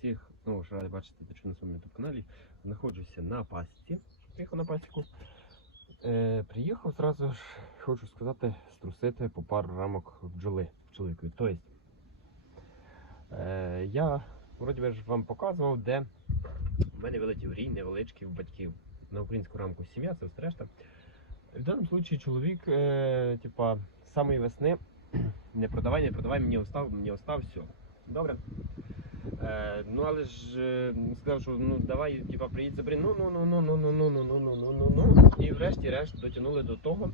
Всіх знову ж раді бачити, що на своєму каналі. Знаходжуся на пасіці. Приїхав на пасіку. Е, приїхав зразу ж, хочу сказати, струсити по пару рамок бджоли чоловікові. Тобто, е, я вроді би вам показував, де в мене вилетів рій невеличкий в батьків. На українську рамку сім'я, це все решта. В даному випадку чоловік, е, типа, з самої весни не продавай, не продавай, мені остав, мені остав, все. Добре. Е, ну але ж е, сказав, що ну давай, типа, приїдь забери. Ну, ну, ну, ну, ну, ну, ну, ну, ну, ну, ну, ну, ну. І врешті-решт дотягнули до того,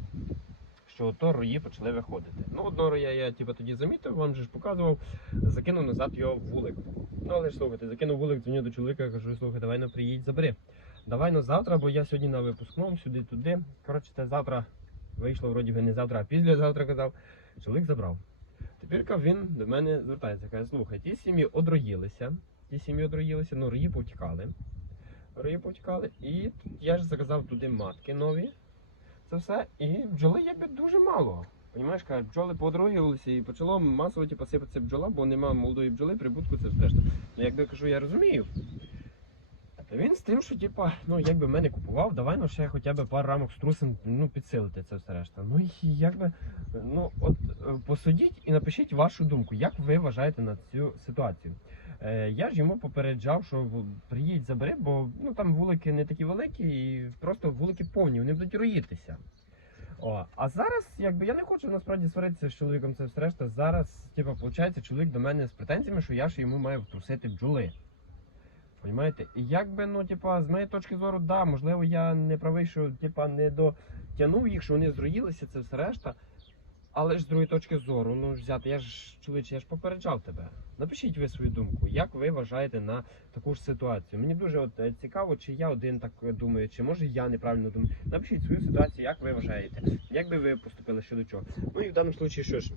що ото рої почали виходити. Ну, одного роя я типа, тоді замітив, вам же ж показував, закинув назад його в вулик. Ну, але ж слухайте, закинув вулик, дзвоню до чоловіка, кажу, слухай, давай ну приїдь, забери. Давай ну завтра, бо я сьогодні на випускному, сюди-туди. Коротше, це завтра вийшло, вроді би не завтра, а післязавтра казав. Чоловік забрав. Тепер він до мене звертається, каже, слухай, ті сім'ї одроїлися, ті сім'ї одроїлися, ну рої повтікали. Рої повтікали, і я ж заказав туди матки нові. Це все. І бджоли якби дуже мало. Понімаєш, каже, бджоли подругувалися і почало масово типу, сипатися бджола, бо немає молодої бджоли, прибутку це все решта. Ну якби кажу, я розумію. Та Він з тим, що типа, ну якби мене купував, давай ну ще хоча б пару рамок з трусом ну, підсилити це все решта. Ну і якби, ну от е, посудіть і напишіть вашу думку, як ви вважаєте на цю ситуацію. Е, я ж йому попереджав, що приїдь забери, бо ну там вулики не такі великі, і просто вулики повні, вони будуть роїтися. О, а зараз, якби я не хочу насправді сваритися з чоловіком, це все решта. Зараз, типу, виходить, чоловік до мене з претензіями, що я ж йому маю втрусити бджоли. Понімаєте? І якби, ну, типа, з моєї точки зору, да, можливо, я не правий, що типа не дотягнув їх, що вони зроїлися, це все решта. Але ж з другої точки зору, ну взяти, я ж чоловіче, я ж попереджав тебе. Напишіть ви свою думку, як ви вважаєте на таку ж ситуацію. Мені дуже от е, цікаво, чи я один так е, думаю, чи може я неправильно думаю. Напишіть свою ситуацію, як ви вважаєте, як би ви поступили щодо чого. Ну і в даному випадку, що ж,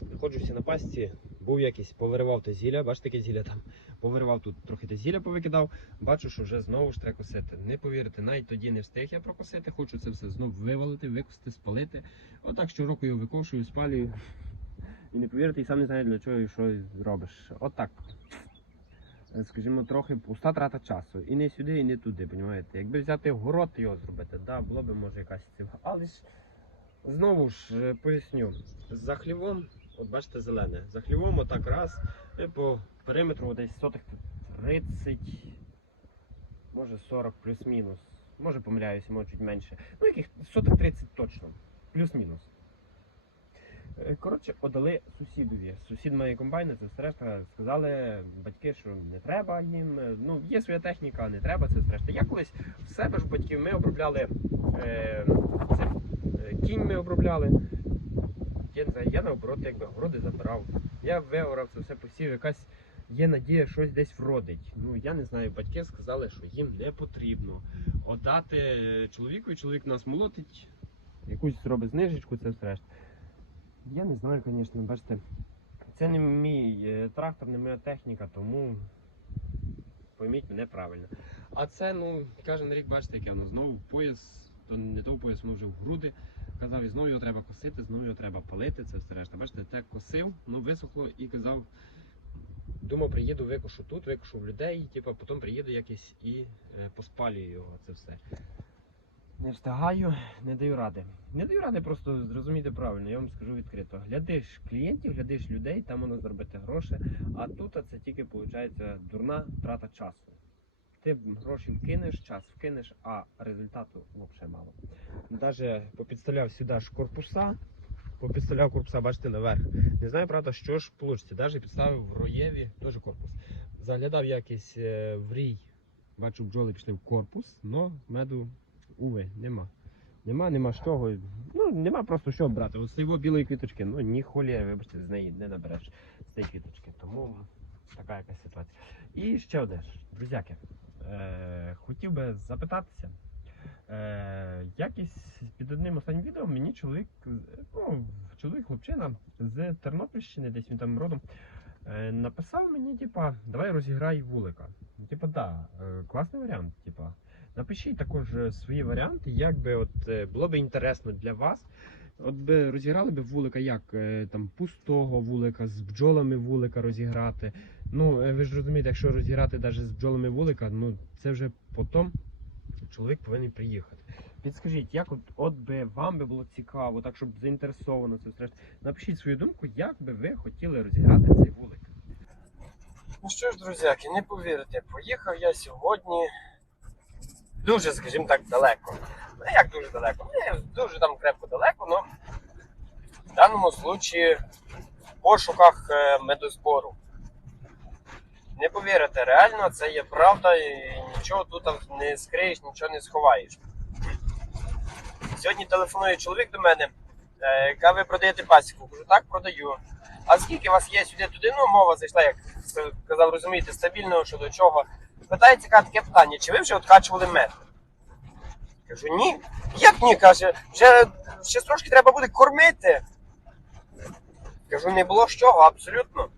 знаходжуся на пасті, був якийсь, повиривав те зілля, бачите, яке зілля там. Повиривав тут трохи те зілля повикидав. Бачу, що вже знову ж треба косити. Не повірите, навіть тоді не встиг я прокосити. Хочу це все знов вивалити, викосити, спалити. Отак щороку його викошую, спалюю. І не повірите, і сам не знаю для чого і що робиш. Отак. Скажімо, трохи пуста трата часу. І не сюди, і не туди, понімаєте? Якби взяти город його зробити, да, було б може якась ціла. Але ж знову ж е, поясню. За хлівом, от бачите, зелене. За хлівом отак раз, і по периметру десь сотих 30, може 40 плюс-мінус. Може помиляюся, може чуть менше. Ну, яких сотих 30 точно. Плюс-мінус. Е, Коротше, отдали сусідові. Сусід має комбайни, це все решта. Сказали батьки, що не треба їм. е, Ну, є своя техніка, не треба, це решта. Я колись в себе ж батьків ми обробляли е, цим, е, кінь ми обробляли. Я я наоборот якби городи забирав. Я виорав це все посів, якась є надія, щось десь вродить. Ну я не знаю, батьки сказали, що їм не потрібно. Отдати е, чоловіку, і чоловік нас молотить, якусь зробить знижечку, це все решта. Я не знаю, звісно, бачите. Це не мій е, трактор, не моя техніка, тому пойміть мене правильно. А це, ну, кожен рік, бачите, яке воно знову пояс, то не того пояс, воно вже в груди. Казав, і знову його треба косити, знову його треба палити, це все решта. Бачите, те косив, ну висохло і казав. Думав, приїду, викошу тут, викошу в людей, типу, потім приїду якийсь і е, поспалюю його, це все. Не встигаю, не даю ради. Не даю ради, просто зрозумійте правильно, я вам скажу відкрито. Глядиш клієнтів, глядиш людей, там воно заробити гроші, а тут це тільки виходить дурна трата часу. Ти гроші вкинеш, час вкинеш, а результату взагалі мало. Навіть попідставляв сюди ж корпуса, попідставляв корпуса, бачите, наверх. Не знаю, правда, що ж вийде. Навіть підставив в роєві теж корпус. Заглядав якийсь е, в рій. Бачу, бджоли пішли в корпус, але меду, уви, нема. Нема, нема з чого. Ну, нема просто що брати. Ось його білої квіточки, ну ні холєри, вибачте, з неї не набереш з цієї квіточки. Тому така якась ситуація. І ще одне друзяки. Е, хотів би запитатися. Е, якось під одним останнім відео мені чоловік, ну, чоловік хлопчина з Тернопільщини, десь він там родом, е, написав мені, типа, давай розіграй вулика. Типа, да, класний варіант. Типа, напишіть також свої варіанти, як би от було би інтересно для вас. От би розіграли би вулика як? Е, Там пустого вулика, з бджолами вулика розіграти. Ну, е, ви ж розумієте, якщо розіграти навіть з бджолами вулика, ну це вже потім чоловік повинен приїхати. Підскажіть, як от, от би вам би було цікаво, так щоб заінтересовано це все. Напишіть свою думку, як би ви хотіли розіграти цей вулик. Ну що ж, друзяки, не повірите, поїхав я сьогодні дуже, скажімо так, далеко. Ну як дуже далеко? Не дуже там крепко далеко, але в даному случаї в пошуках е, медозбору. Не повірите, реально це є правда і нічого тут не скриєш, нічого не сховаєш. Сьогодні телефонує чоловік до мене, е, яка ви продаєте пасіку. Кажу, так, продаю. А скільки у вас є сюди туди? Ну, мова зайшла, як сказав, розумієте, стабільного щодо чого. Питається таке питання, чи ви вже откачували мед? Кажу, ні. Як ні? Каже, вже ще трошки треба буде кормити. Кажу, не було з чого, абсолютно.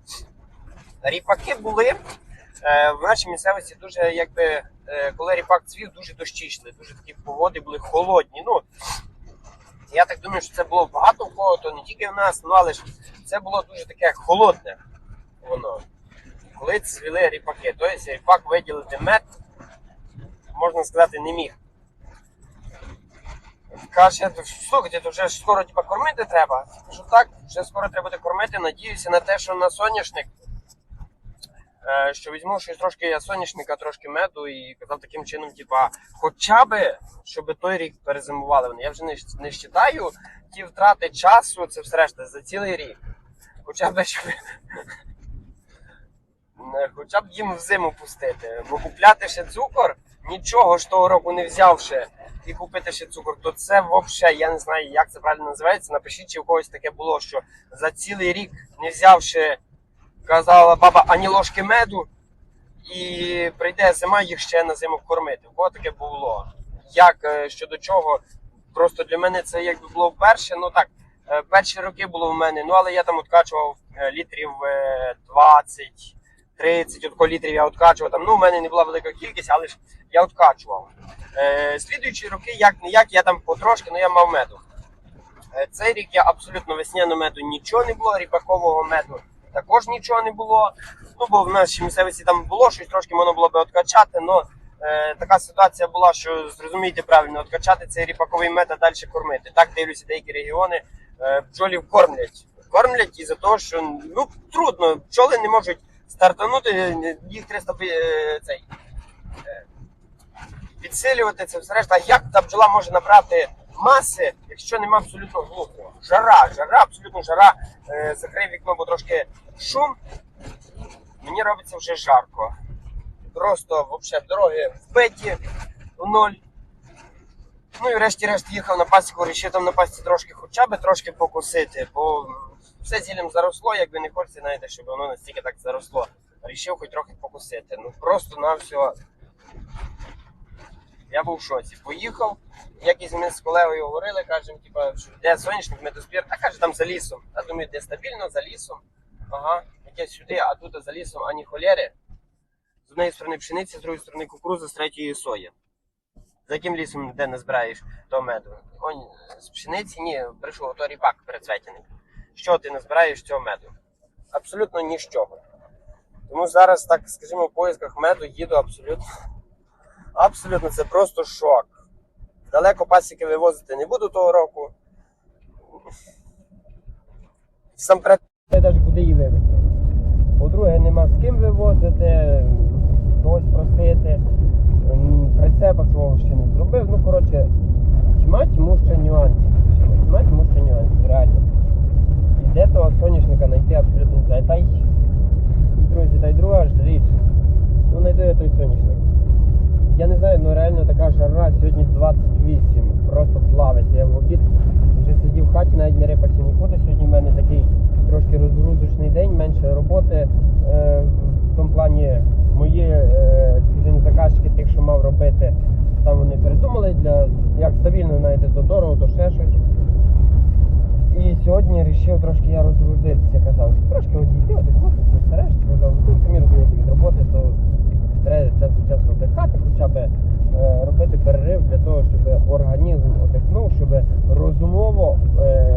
Ріпаки були е, в нашій місцевості дуже, якби, е, коли ріпак цвів, дуже дощічли, дуже такі погоди були холодні. Ну, я так думаю, що це було багато у кого, то не тільки в нас, ну але ж це було дуже таке холодне воно. Коли цвіли ріпаки, тобто ріпак виділити мед, можна сказати, не міг. Каже, слухайте, то вже скоро типа, кормити треба. Кажу, так, вже скоро треба буде кормити. Надіюся на те, що на соняшник. е, Що візьму щось трошки я соняшника, трошки меду і казав таким чином, типа, хоча би, щоб той рік перезимували вони. Я вже не, не вважаю ті втрати часу, це все решта за цілий рік. Хоча б щоб хоча б їм в зиму пустити. Бо купляти ще цукор, нічого ж того року не взявши і купити ще цукор, то це взагалі, я не знаю, як це правильно називається. Напишіть, чи у когось таке було, що за цілий рік не взявши, казала баба, ані ложки меду, і прийде зима їх ще на зиму кормити. У кого таке було? Як е, щодо чого? Просто для мене це якби було вперше. Ну так, е, перші роки було в мене, ну але я там откачував е, літрів е, 20. 30 от літрів я откачував. Там, ну, у мене не була велика кількість, але ж я откачував. Е, слідуючі роки, як не як, я там потрошки, ну я мав меду. Е, цей рік я абсолютно весняного меду нічого не було, ріпакового меду також нічого не було. Ну, бо в нашій місцевості там було щось, трошки можна було би откачати, але е, така ситуація була, що зрозумійте правильно, откачати цей ріпаковий мед, а далі кормити. Так дивлюся, деякі регіони е, бджолів кормлять. Кормлять із-за того, що ну, трудно, бджоли не можуть стартанути, їх 300 е, цей, е, підсилювати це все решта. Як та бджола може набрати маси, якщо нема абсолютно глухо? Жара, жара, абсолютно жара. Е, закрив вікно, бо трошки шум. Мені робиться вже жарко. Просто взагалі дороги вбиті в ноль. Ну і врешті-решт їхав на пасіку, вирішив там на пасіці трошки хоча б трошки покусити, бо все зілем заросло, якби не хочеться, знаєте, щоб воно настільки так заросло. Рішив хоч трохи покусити. Ну просто на все. Я був в шоці. Поїхав, якось ми з колегою говорили, кажемо, типа, де сонячник медозбір, а каже, там за лісом. Я думаю, де стабільно, за лісом. Ага, яке сюди, а тут за лісом ані холєри. З однієї сторони пшениця, з другої сторони кукуруза, з третьої соя. За яким лісом де не збираєш того меду? Он, з пшениці ні, прийшов то ріпак перецветяник. Що ти не збираєш цього меду? Абсолютно ні з чого. Тому зараз, так скажімо, в поїздках меду їду абсолютно. Абсолютно, це просто шок. Далеко пасіки вивозити не буду того року. Сам перед навіть куди її вивезти. По-друге, нема з ким вивозити, когось просити. Прицепа свого ще не зробив. Ну, коротше, тьма тьму ще нюансів. Тьма тьму ще нюансів, реально. І де того соняшника знайти абсолютно не знаю. Та й, друзі, та й друга ж річ. Ну, знайду я той соняшник. Я не знаю, ну реально така жара, сьогодні 28, просто плавиться. Я в обід вже сидів в хаті, навіть не рипався нікуди. Сьогодні в мене такий трошки розгрузочний день, менше роботи. Е, в тому плані мої, е, скажімо, заказчики тих, що мав робити, там вони передумали для як стабільно, знаєте, то дорого, то ще щось. І сьогодні вирішив трошки я розгрузитися, казав, трошки одійти, одихнути, все решта, казав, ну самі розумієте, від роботи, то треба час від часу вдихати, хоча б е, робити перерив для того, щоб організм одихнув, щоб розумово е,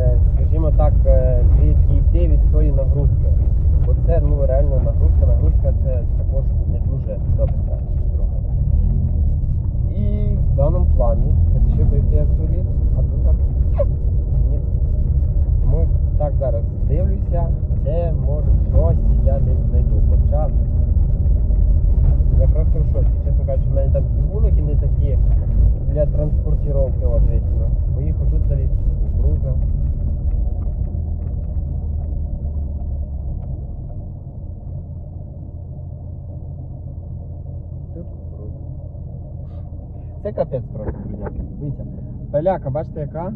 Це капець просто, друзяки. Дивіться, пиляка, бачите яка?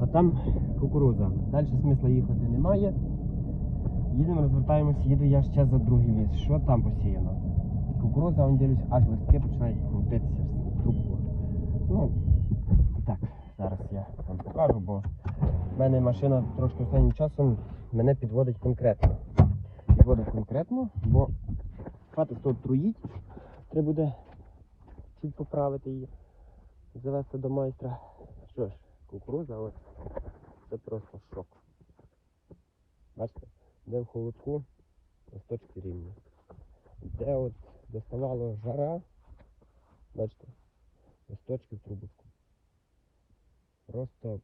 А там кукурудза. Далі смисла їхати немає. Їдемо, розвертаємось, їду я ще за другий ліс. Що там посіяно? Кукурудза, вон дивлюсь, аж листки починають крутитися в трубку. Ну, так, зараз я вам покажу, бо в мене машина трошки останнім часом мене підводить конкретно. Підводить конкретно, бо хватить тут труїть, треба буде чуть поправити її, завести до майстра. Що ж, кукурудза, ось це просто шок. Бачите, де в холодку листочки рівні. Де от доставало жара, бачите, листочки в трубочку. Просто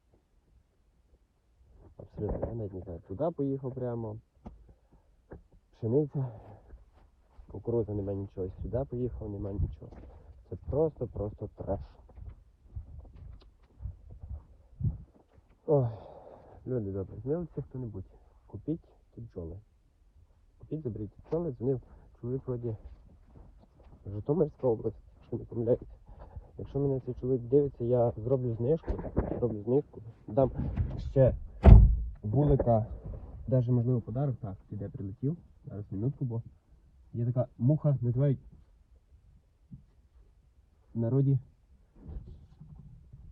абсолютно, я навіть не знаю, туди поїхав прямо. Пшениця, кукурудза немає нічого, сюди поїхав, немає нічого. Це просто-просто треш. Ой, люди добрі, змилиться хто-небудь. Купіть ті бджоли. Купіть, заберіть ті бджоли, дзвонив чоловік вроді Житомирська область, якщо не помиляюся. Якщо мене цей чоловік дивиться, я зроблю знижку, зроблю знижку, дам ще вулика, навіть можливо подарок, так, піде прилетів. Зараз минутку, бо є така муха, називають народі.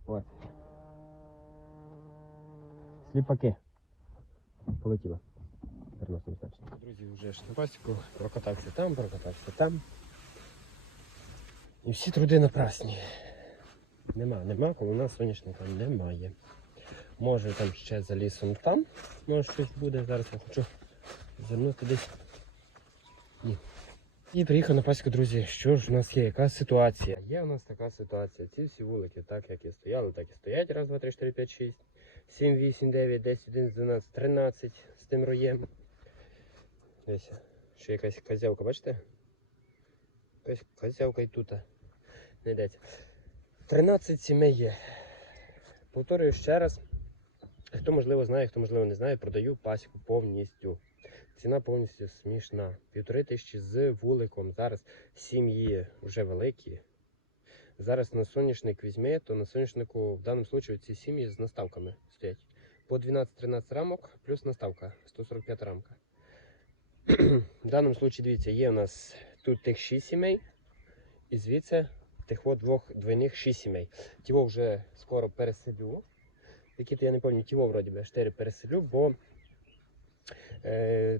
Ось. Сліпаки. Значення. Друзі, вже ж на пасіку, прокатався там, прокатався там. І всі труди напрасні. Нема, нема, коли у нас соняшника немає. Може там ще за лісом там, може щось буде. Зараз я хочу звернути десь. Ні. І приїхав на пасіку, друзі. Що ж у нас є? Яка ситуація? Є у нас така ситуація. Ці всі вулики, так як і стояли, так і стоять. Раз, два, три, чотири, п'ять, шість. 7, 8, 9, 10, 11, 12, 13 з тим роєм. Десь ще якась козявка, бачите? Якась козявка і тут. Не йдеться. 13 сімей є. Повторюю ще раз. Хто можливо знає, хто можливо не знає, продаю пасіку повністю. Ціна повністю смішна. Півтори тисячі з вуликом. Зараз сім'ї вже великі. Зараз на соняшник візьме, то на соняшнику в даному випадку ці сім'ї з наставками стоять. По 12-13 рамок плюс наставка 145 рамка. в даному випадку, дивіться, є у нас тут тих 6 сімей, і звідси тих от двох двойних 6 сімей. Тіво вже скоро переселю. Які-то я не пам'ятаю, тіво вроді би 4 переселю, бо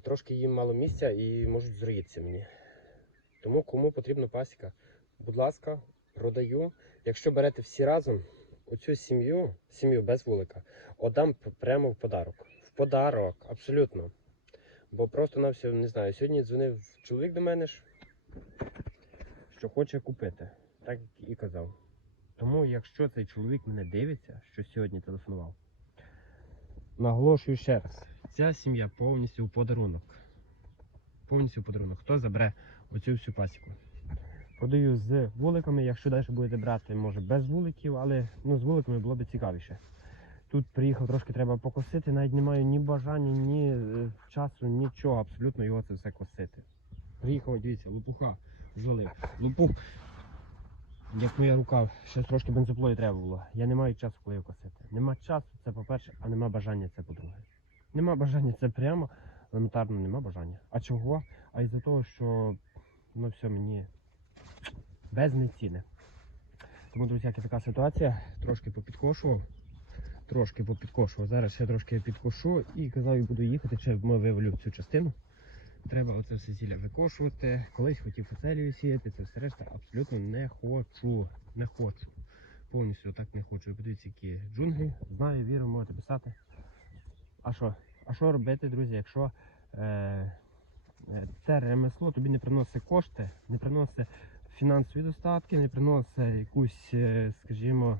трошки їм мало місця і можуть зроїтися мені. Тому кому потрібна пасіка, будь ласка, продаю. Якщо берете всі разом, оцю сім'ю, сім'ю без вулика, отдам прямо в подарок. В подарок, абсолютно. Бо просто на все не знаю. Сьогодні дзвонив чоловік до мене ж, що хоче купити, так і казав. Тому, якщо цей чоловік мене дивиться, що сьогодні телефонував, наголошую ще раз: ця сім'я повністю у подарунок. Повністю у подарунок. Хто забере оцю всю пасіку? Продаю з вуликами, якщо далі будете брати, може без вуликів, але ну, з вуликами було б цікавіше. Тут приїхав, трошки треба покосити, навіть не маю ні бажання, ні е, часу, нічого, абсолютно його це все косити. Приїхав, дивіться, лопуха звалив. Лопух, як моя рука, ще трошки бензоплою треба було. Я не маю часу, коли його косити. Нема часу, це по-перше, а нема бажання це по-друге. Нема бажання це прямо, елементарно нема бажання. А чого? А із-за того, що ну все мені без неціни. Тому, друзі, така ситуація. Трошки попідкошував. Трошки попідкошував. Зараз я трошки підкошу і казав, і буду їхати, ще ми вивалю цю частину. Треба оце все зілля викошувати. Колись хотів фацелію сіяти, це все решта абсолютно не хочу. Не хочу. Повністю так не хочу. Подивіться, які джунглі. Знаю, вірю, можете писати. А що? А що робити, друзі, якщо е, е, це ремесло тобі не приносить кошти, не приносить фінансові достатки, не приносить якусь, е, скажімо,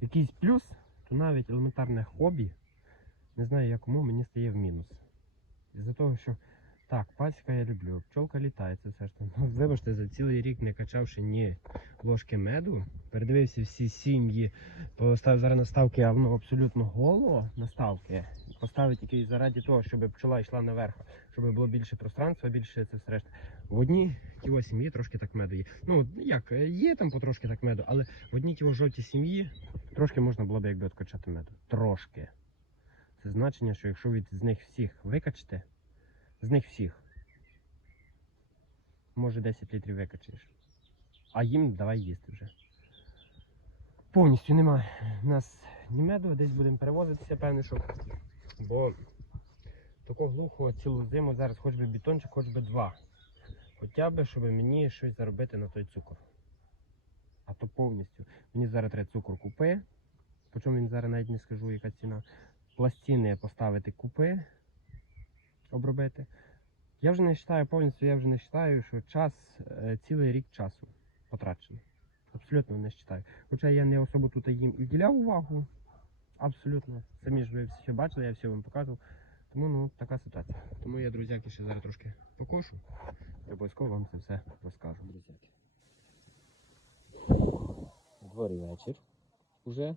якийсь плюс, то навіть елементарне хобі, не знаю якому, мені стає в мінус. Із-за того, що так, пасіка я люблю, пчолка літає, це все ж там. Вибачте, за цілий рік не качавши ні ложки меду, передивився всі сім'ї, поставив зараз наставки, а воно абсолютно голо наставки. Поставить тільки заради того, щоб пчола йшла наверх, щоб було більше пространства, більше це все решта. В одній тіво сім'ї трошки так меду є. Ну, як, є там потрошки так меду, але в одній тіво жовтій сім'ї трошки можна було б якби откачати меду. Трошки. Це значення, що якщо від з них всіх викачте, з них всіх, може 10 літрів викачаєш. А їм давай їсти вже. Повністю немає. У нас ні меду, десь будемо перевозитися, певне, що. Бо такого глухого цілу зиму зараз хоч би бетончик, хоч би два. Хоча б, щоб мені щось заробити на той цукор. А то повністю. Мені зараз треба цукор купи. Причому він зараз навіть не скажу, яка ціна. Пластини поставити купи, обробити. Я вже не вважаю повністю, я вже не вважаю, що час, е, цілий рік часу потрачено. Абсолютно не вважаю. Хоча я не особо тут їм і вділяв увагу. Абсолютно. Самі ж ви все бачили, я все вам показував. Тому ну така ситуація. Тому я, друзяки, ще зараз трошки покошу і обов'язково вам це все розкажу, друзяки. Дворі вечір уже.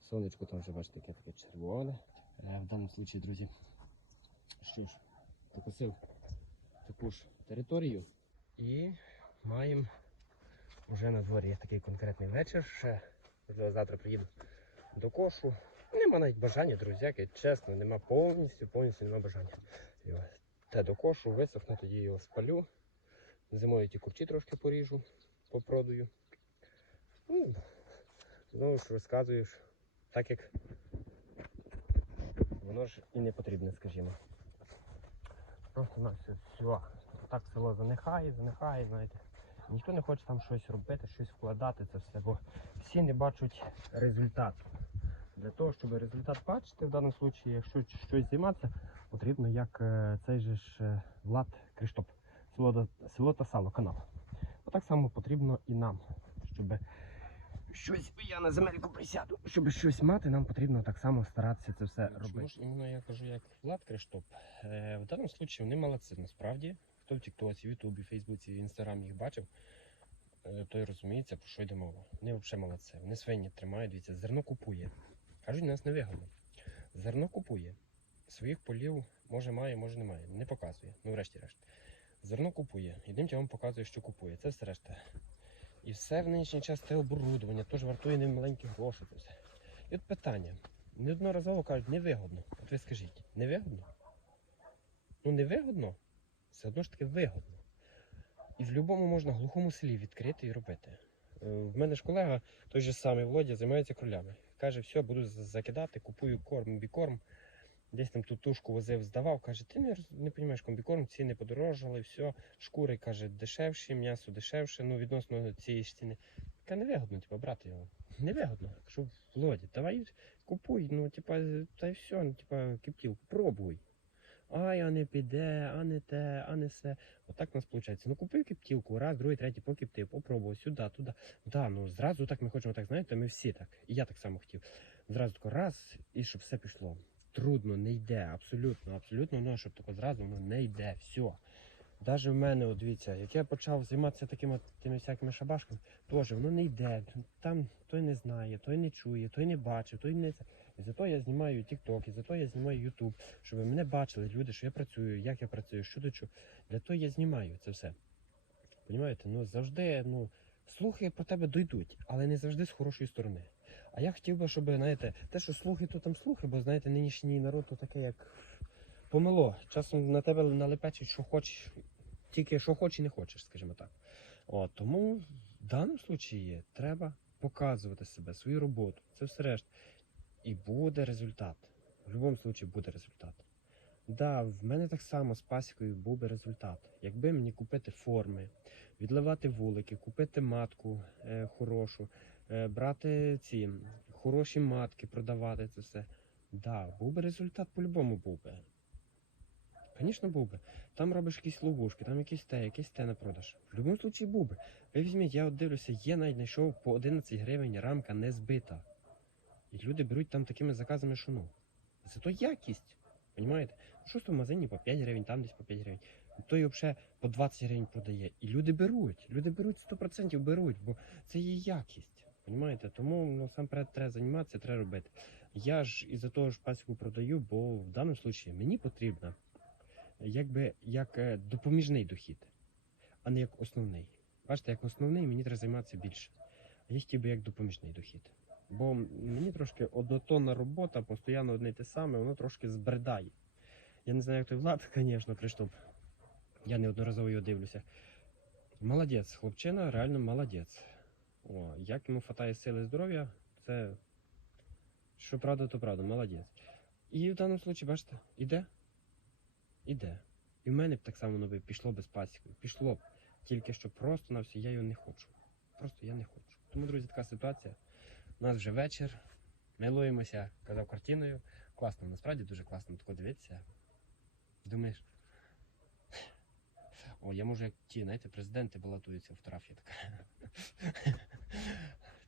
Сонечко там вже бачите, яке таке червоне. Е, В даному випадку, друзі, що ж, покосив таку ж територію. І маємо вже на дворі такий конкретний вечір. Ще можливо, завтра приїду до кошу. Нема навіть бажання, друзяки, чесно, нема повністю, повністю нема бажання. Те до кошу, висохне, тоді його спалю. Зимою ті курчі трошки поріжу, попродаю. Ну, знову ж розказуєш, так як воно ж і не потрібне, скажімо. Просто на все, все. Так село занехає, занехає, знаєте. Ніхто не хоче там щось робити, щось вкладати це все, бо всі не бачать результату. Для того, щоб результат бачити, в даному випадку, якщо щось займатися, потрібно як е, цей же ж е, Влад Криштоп, село, село та сало, канал. Отак само потрібно і нам, щоб щось, я на земельку присяду, щоб щось мати, нам потрібно так само старатися це все робити. Чому ж іменно я кажу як Влад Криштоп? Е, в даному випадку вони молодці, насправді. Хто в Тіктоці, в Ютубі, Фейсбуці, в Інстаграмі їх бачив, е, той розуміється, про що йде мова. Вони взагалі молодці. Вони свині тримають, дивіться, зерно купує. Кажуть, нас не вигодно. Зерно купує. Своїх полів може має, може немає. Не показує. Ну, врешті-решт. Зерно купує. Я вам показую, що купує. Це все решта. І все в нинішній час те оборудовання теж вартує немаленькі гроші. І от питання. Неодноразово кажуть, невигодно. От ви скажіть, невигодно? Ну, невигодно? Все одно ж таки вигодно. І в будь-якому можна глухому селі відкрити і робити. Е, В мене ж колега, той же самий Володя, займається кролями. Каже, все, буду закидати, купую корм, бікорм. Десь там ту тушку возив, здавав. Каже, ти не, не розумієш, комбікорм, ціни подорожали, все. Шкури, каже, дешевші, м'ясо дешевше, ну відносно цієї ж ціни. Така невигодно, типу, брати його. Невигодно. Кажу, Володя, давай купуй, ну, типа, та й все, ну, типа, киптілку, пробуй. Ай, а не піде, а не те, а не все. Отак у нас виходить. Ну купив киптілку, раз, другий, третій, покиптив, попробував сюди, туди. Да, ну зразу так ми хочемо так, знаєте, ми всі так. І я так само хотів. Зразу тако раз, і щоб все пішло. Трудно, не йде, абсолютно, абсолютно, ну, щоб тако зразу воно не йде, все. Навіть в мене, от дивіться, як я почав займатися такими тими всякими шабашками, теж воно не йде. Там той не знає, той не чує, той не бачив, той не. І зато я знімаю TikTok, і зато я знімаю YouTube, щоб мене бачили люди, що я працюю, як я працюю, що до чого. Для того я знімаю це все. Понімаєте? Ну завжди, ну, слухи про тебе дойдуть, але не завжди з хорошої сторони. А я хотів би, щоб, знаєте, те, що слухи, то там слухи, бо знаєте, нинішній народ то таке, як помило. Часом на тебе налепечуть, що хочеш, тільки що хочеш і не хочеш, скажімо так. От, тому в даному випадку треба показувати себе, свою роботу, це все решта. І буде результат. В будь-якому випадку буде результат. Да, в мене так само з пасікою був би результат. Якби мені купити форми, відливати вулики, купити матку е, хорошу, брати ці хороші матки, продавати це все. Да, був би результат по-любому був би. Звісно, був би. Там робиш якісь ловушки, там якісь те, якісь те на продаж. В будь-якому випадку був би. Ви візьміть, я от дивлюся, є навіть знайшов по 11 гривень рамка не збита. І люди беруть там такими заказами, що ну. Зато якість. Понімаєте? Щось в магазині по 5 гривень, там десь по 5 гривень. Той взагалі по 20 гривень продає. І люди беруть. Люди беруть 100% беруть, бо це є якість. Понімаєте? Тому ну, насамперед треба займатися, треба робити. Я ж із-за того ж пасіку продаю, бо в даному випадку мені потрібна якби як е, допоміжний дохід, а не як основний. Бачите, як основний мені треба займатися більше. А я хотів би як допоміжний дохід. Бо мені трошки однотонна робота, постійно одне й те саме, воно трошки збридає. Я не знаю, як той влад, звісно, Криштоп. Я неодноразово його дивлюся. Молодець, хлопчина, реально молодець. О, як йому хватає сили здоров'я, це що правда, то правда, молодець. І в даному випадку, бачите, іде? Іде. І в мене б так само воно би пішло без пасіки. Пішло б. Тільки що просто на все, я його не хочу. Просто я не хочу. Тому, друзі, така ситуація. У нас вже вечір. Милуємося, казав картиною. Класно, насправді дуже класно тако дивитися. Думаєш. О, я можу як ті, знаєте, президенти балотуються, фотографія така.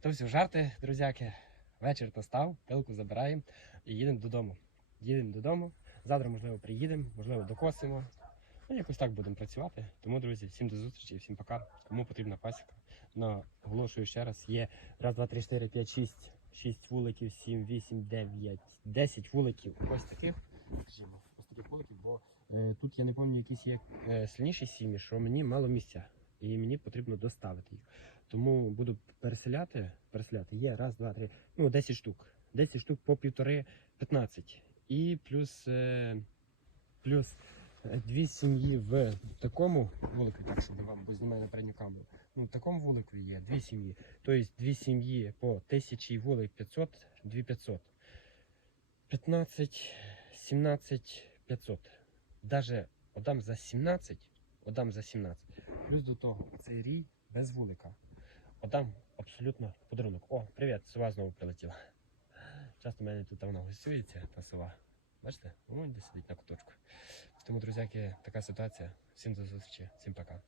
То все, жарти, друзяки. Вечір настав, пилку забираємо і їдемо додому. Їдемо додому. Завтра, можливо, приїдемо, можливо, докосимо. Ну, якось так будемо працювати. Тому, друзі, всім до зустрічі, всім пока. Кому потрібна пасіка. Наголошую ще раз, є раз, два, три, чотири, п'ять, шість, шість вуликів, сім, вісім, дев'ять, десять вуликів. Ось таких. Скажімо, ось таких вуликів, бо е, тут я не пам'ятаю, якісь є е, сильніші сім'ї, що мені мало місця. І мені потрібно доставити їх. Тому буду переселяти. Переселяти. Є раз, два, три, ну 10 штук. 10 штук по півтори 15. І плюс, е, плюс е, дві сім'ї в такому вулику, так щоб вам, бо знімаю на передню камеру. Ну, в такому вулику є дві сім'ї. Тобто дві сім'ї по тисячі вулик 500, 2500. 15, 17, 500. Даже отдам за 17, отдам за 17. Плюс до того, цей рій без вулика. Отдам абсолютно подарунок. О, привіт, сова знову прилетіла. Часто в мене тут вона гостюється, та сова. Бачите? Вон де сидить на куточку. Тому, друзяки, така ситуація. Всім до зустрічі, всім пока.